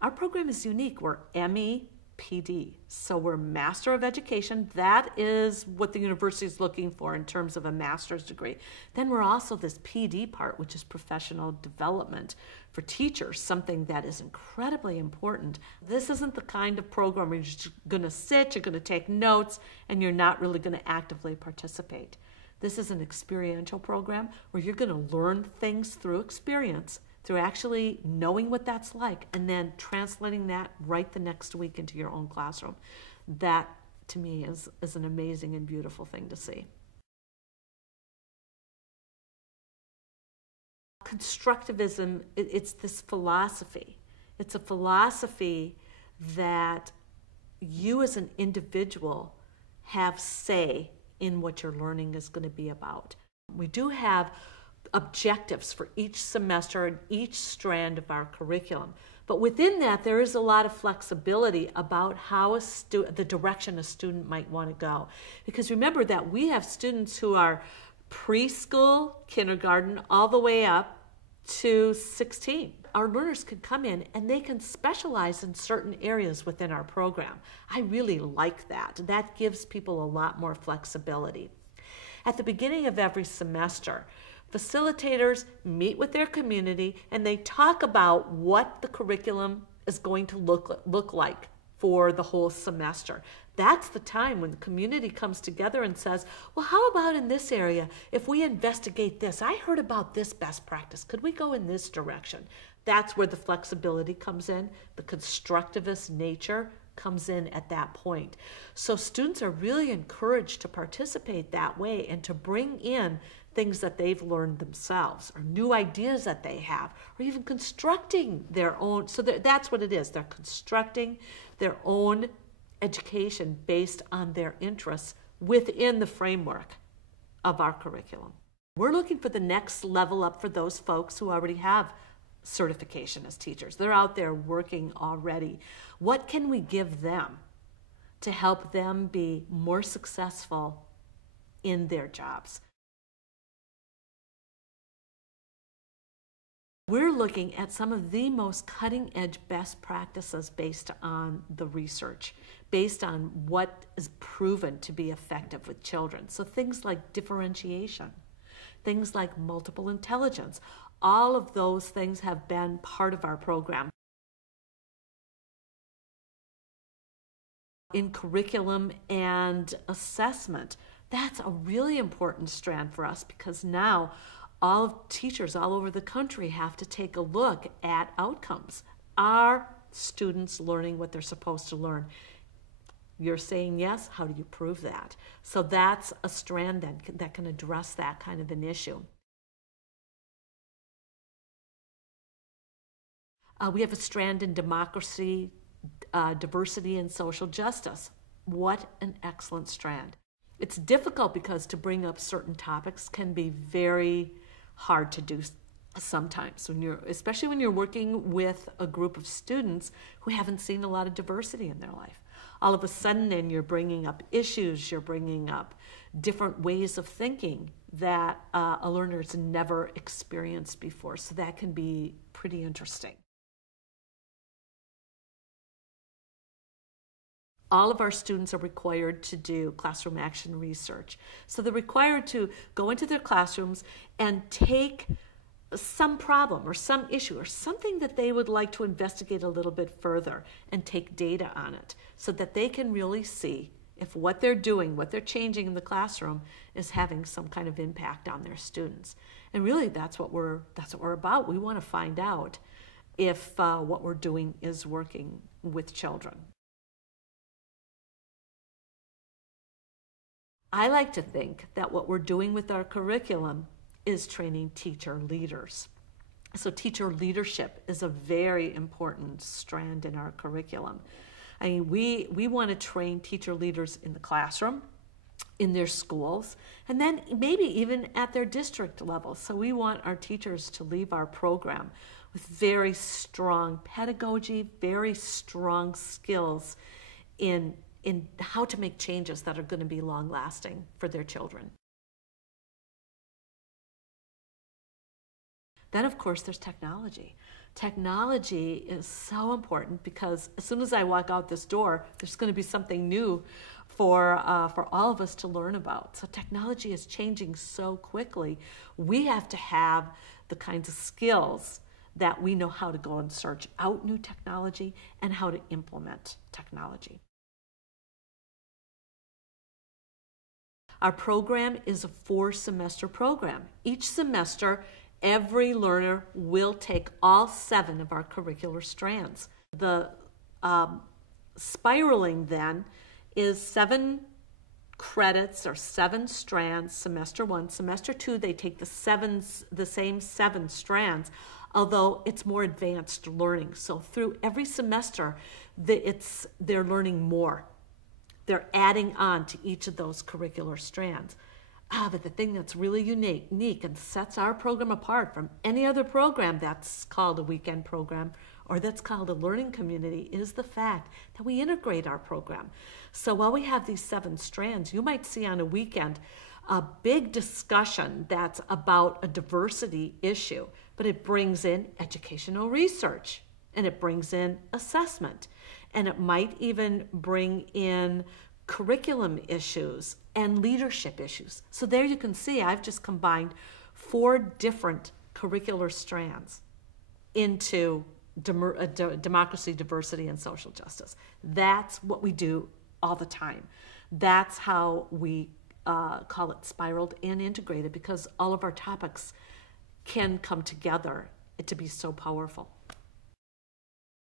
Our program is unique. We're MEPD, so we're Master of Education. That is what the university is looking for in terms of a master's degree. Then we're also this PD part, which is professional development for teachers, something that is incredibly important. This isn't the kind of program where you're just going to sit, you're going to take notes, and you're not really going to actively participate. This is an experiential program where you're going to learn things through experience, through actually knowing what that's like, and then translating that right the next week into your own classroom. That, to me, is an amazing and beautiful thing to see. Constructivism, it's this philosophy. It's a philosophy that you as an individual have say in what your learning is going to be about. We do have objectives for each semester and each strand of our curriculum. But within that, there is a lot of flexibility about how the direction a student might want to go. Because remember that we have students who are preschool, kindergarten, all the way up to 16. Our learners can come in and they can specialize in certain areas within our program. I really like that. That gives people a lot more flexibility. At the beginning of every semester, facilitators meet with their community and they talk about what the curriculum is going to look like for the whole semester. That's the time when the community comes together and says, well, how about in this area, if we investigate this? I heard about this best practice. Could we go in this direction? That's where the flexibility comes in. The constructivist nature comes in at that point. So students are really encouraged to participate that way and to bring in things that they've learned themselves or new ideas that they have or even constructing their own. So that's what it is. They're constructing their own education based on their interests within the framework of our curriculum. We're looking for the next level up for those folks who already have certification as teachers. They're out there working already. What can we give them to help them be more successful in their jobs? We're looking at some of the most cutting-edge best practices based on the research, based on what is proven to be effective with children. So things like differentiation, things like multiple intelligence, all of those things have been part of our program. In curriculum and assessment, that's a really important strand for us because now all teachers all over the country have to take a look at outcomes. Are students learning what they're supposed to learn? You're saying yes, how do you prove that? So that's a strand that can address that kind of an issue. We have a strand in democracy, diversity, and social justice. What an excellent strand. It's difficult because to bring up certain topics can be very hard to do sometimes, especially when you're working with a group of students who haven't seen a lot of diversity in their life. All of a sudden, then you're bringing up issues, you're bringing up different ways of thinking that a learner's never experienced before. So that can be pretty interesting. All of our students are required to do classroom action research. So they're required to go into their classrooms and take some problem or some issue or something that they would like to investigate a little bit further and take data on it so that they can really see if what they're doing, what they're changing in the classroom is having some kind of impact on their students. And really that's what we're about. We want to find out if what we're doing is working with children. I like to think that what we're doing with our curriculum is training teacher leaders. So teacher leadership is a very important strand in our curriculum. I mean, we want to train teacher leaders in the classroom, in their schools, and then maybe even at their district level. So we want our teachers to leave our program with very strong pedagogy, very strong skills in how to make changes that are going to be long-lasting for their children. Then, of course, there's technology. Technology is so important because as soon as I walk out this door, there's going to be something new for all of us to learn about. So technology is changing so quickly. We have to have the kinds of skills that we know how to go and search out new technology and how to implement technology. Our program is a 4-semester program. Each semester, every learner will take all 7 of our curricular strands. The spiraling then is 7 credits or 7 strands, semester 1. Semester 2, they take the same 7 strands, although it's more advanced learning. So through every semester, they're learning more. They're adding on to each of those curricular strands. But the thing that's really unique and sets our program apart from any other program that's called a weekend program or that's called a learning community is the fact that we integrate our program. So while we have these 7 strands, you might see on a weekend a big discussion that's about a diversity issue, but it brings in educational research and it brings in assessment. And it might even bring in curriculum issues and leadership issues. So there you can see I've just combined 4 different curricular strands into democracy, diversity, and social justice. That's what we do all the time. That's how we call it spiraled and integrated, because all of our topics can come together to be so powerful.